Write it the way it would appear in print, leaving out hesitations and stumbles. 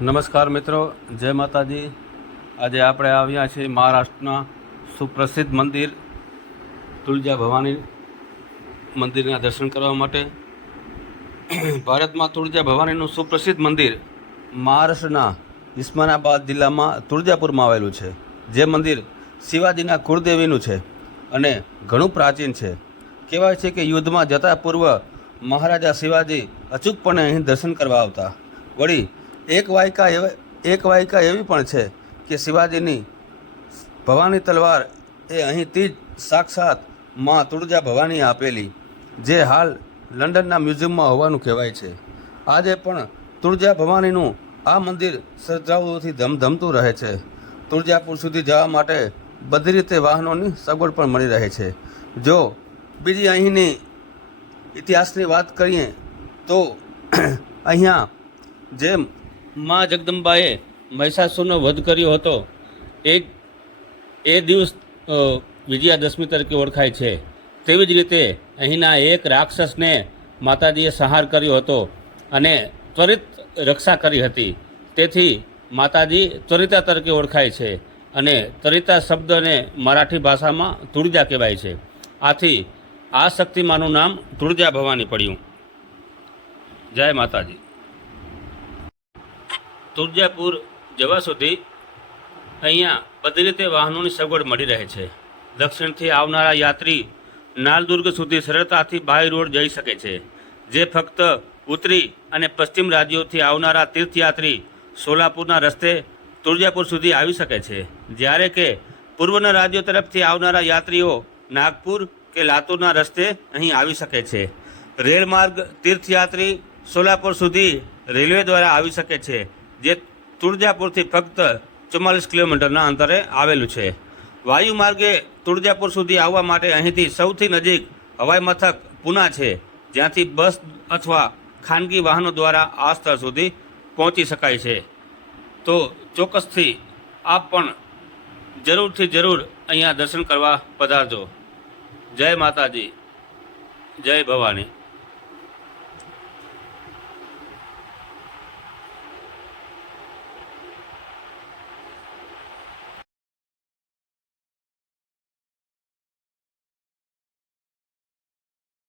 નમસ્કાર મિત્રો, જય માતાજી। આજે આપણે આવ્યા છીએ મહારાષ્ટ્રના સુપ્રસિદ્ધ મંદિર તુળજા ભવાની મંદિરના દર્શન કરવા માટે। ભારતમાં તુળજા ભવાનીનું સુપ્રસિદ્ધ મંદિર મહારાષ્ટ્રના ઉસ્માનાબાદ જિલ્લામાં તુળજાપુરમાં આવેલું છે। જે મંદિર શિવાજીના કુળદેવીનું છે અને ઘણું પ્રાચીન છે। કહેવાય છે કે યુદ્ધમાં જતા પૂર્વ મહારાજા શિવાજી અચૂકપણે અહીં દર્શન કરવા આવતા। વળી એક વાયકા એવી પણ છે કે શિવાજીની ભવાની તલવાર એ અહીંથી જ સાક્ષાત માં તુળજા ભવાની આપેલી, જે હાલ લંડનના મ્યુઝિયમમાં હોવાનું કહેવાય છે। આજે પણ તુળજા ભવાનીનું આ મંદિર શ્રદ્ધાળુઓથી ધમધમતું રહે છે। તુળજાપુર સુધી જવા માટે બધી રીતે વાહનોની સગવડ પણ મળી રહે છે। જો બીજી અહીંની ઇતિહાસની વાત કરીએ તો અહીંયા જે મા જગદંબાએ મહિષાસુરનો વધ કર્યો હતો એ દિવસ વિજયાદશમી તરીકે ઓળખાય છે। તેવી જ રીતે અહીંના એક રાક્ષસને માતાજીએ સંહાર કર્યો હતો અને ત્વરિત રક્ષા કરી હતી, તેથી માતાજી ત્વરિતા તરીકે ઓળખાય છે અને ત્વરિતા શબ્દને મરાઠી ભાષામાં તુળજા કહેવાય છે। આથી આ શક્તિમાનું નામ તુળજા ભવાની પડ્યું। જય માતાજી। તુળજાપુર જવા સુધી અહીંયા બધી રીતે વાહનોની સગવડ મળી રહે છે। દક્ષિણથી આવનારા યાત્રી નાલદુર્ગ સુધી સરળતાથી બાય રોડ જઈ શકે છે, જે ફક્ત ઉત્તરી અને પશ્ચિમ રાજ્યોથી આવનારા તીર્થયાત્રી સોલાપુરના રસ્તે તુળજાપુર સુધી આવી શકે છે, જ્યારે કે પૂર્વના રાજ્યો તરફથી આવનારા યાત્રીઓ નાગપુર કે લાતુરના રસ્તે અહીં આવી શકે છે। રેલમાર્ગ તીર્થયાત્રી સોલાપુર સુધી રેલવે દ્વારા આવી શકે છે, જે તુળજાપુરથી ફક્ત 44 કિલોમીટરના અંતરે આવેલું છે। વાયુ માર્ગે તુળજાપુર સુધી આવવા માટે અહીંથી સૌથી નજીક હવાઈ મથક પૂના છે, જ્યાંથી બસ અથવા ખાનગી વાહનો દ્વારા આ સ્થળ સુધી પહોંચી શકાય છે। તો ચોક્કસથી આપ પણ જરૂરથી જરૂર અહીંયા દર્શન કરવા પધારજો। જય માતાજી, જય ભવાની।